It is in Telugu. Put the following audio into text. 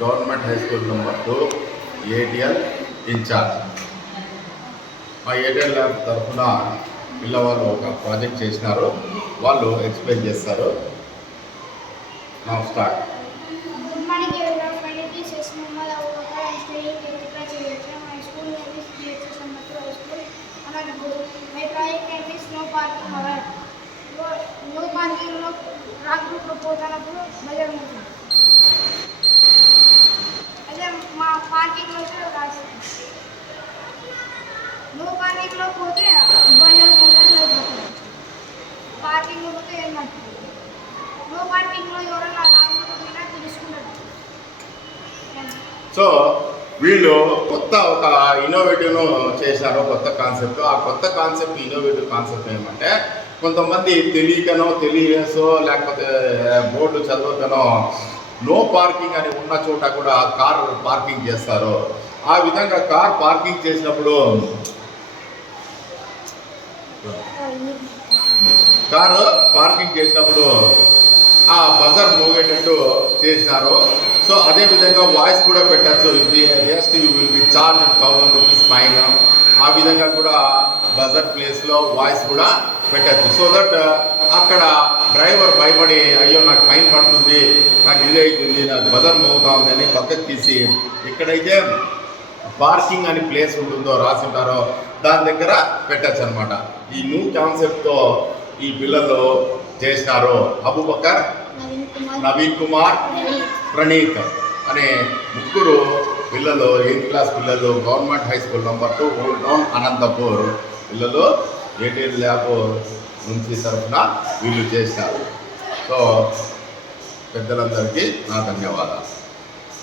Government high school number 2 ATL incharge. మా ఏటీఎల్ ల్యాబ్ తరఫున పిల్లవాళ్ళు ఒక ప్రాజెక్ట్ చేసినారు, వాళ్ళు ఎక్స్ప్లెయిన్ చేస్తారు. నా start. Good morning everyone. My name is S. Muhammad Abubakar. I am studying 8th class in my school name is GHS number 2 high school, Anandapur. My project name is no parking hour. No parking లో రాక్ రూట్ లో పోతున్నప్పుడు బజార్ ఉంటుంది. అదే మా పార్కింగ్ లో రాసింది. నో పార్కింగ్ లో పోతే బజార్ పోతాను లేకపోతే పార్కింగ్ లో పోతే ఏం నడుతుంది. నో పార్కింగ్ లో ఎవరైనా రాకుండా తెలుసుకుంటారు. సో వీళ్ళు కొత్త ఒక ఇన్నోవేటివ్ను చేశారు, కొత్త కాన్సెప్ట్. ఆ కొత్త కాన్సెప్ట్, ఇన్నోవేటివ్ కాన్సెప్ట్ ఏమంటే, కొంతమంది తెలియకనో తెలియసో లేకపోతే బోర్డు చదవకనో నో పార్కింగ్ అని ఉన్న చోట కూడా కార్ పార్కింగ్ చేస్తారు. ఆ విధంగా కార్ పార్కింగ్ చేసినప్పుడు ఆ బజర్ మోగేటట్టు చేసినారు. సో అదేవిధంగా వాయిస్ కూడా పెట్టచ్చు. Just you will be charge 1000 rupees fine. ఆ విధంగా కూడా బజర్ ప్లేస్లో వాయిస్ కూడా పెట్టచ్చు. సో దట్ అక్కడ డ్రైవర్ భయపడి అయ్యో నాకు ఫైన్ పడుతుంది, నాకు ఇది అవుతుంది, నాకు బజర్ మోగుతా ఉందని పక్కకు తీసి ఎక్కడైతే పార్కింగ్ అని ప్లేస్ ఉంటుందో రాసి ఉంటారో దాని దగ్గర పెట్టచ్చు అనమాట. ఈ న్యూ కాన్సెప్ట్తో ఈ పిల్లలు చేసినారు. అబూబకర్, నవీన్ కుమార్, ప్రణీత్ అనే ముగ్గురు పిల్లలు, 8th క్లాస్ పిల్లలు, government high school number 2 old town Anantapur పిల్లలు ఏటీఎల్ ల్యాబ్ నుంచి తరఫున వీళ్ళు చేసినారు. సో పెద్దలందరికీ నా ధన్యవాదాలు.